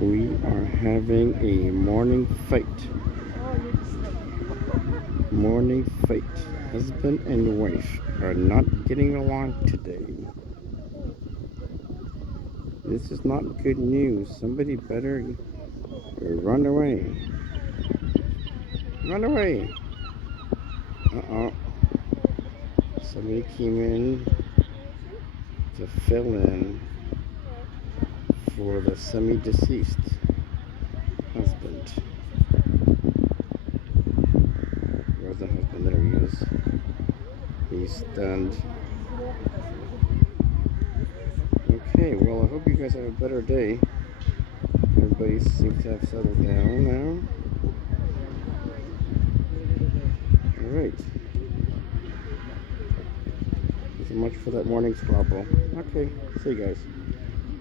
We are having a morning fight. Morning fight. Husband and wife are not getting along today. This is not good news. Somebody better run away. Run away. Uh-oh. Somebody came in to fill in for the semi-deceased husband. Where's the husband? There he is. He's stunned. Okay, well, I hope you guys have a better day. Everybody seems to have settled down now. Alright. Thank you so much for that morning squabble. Okay, see you guys.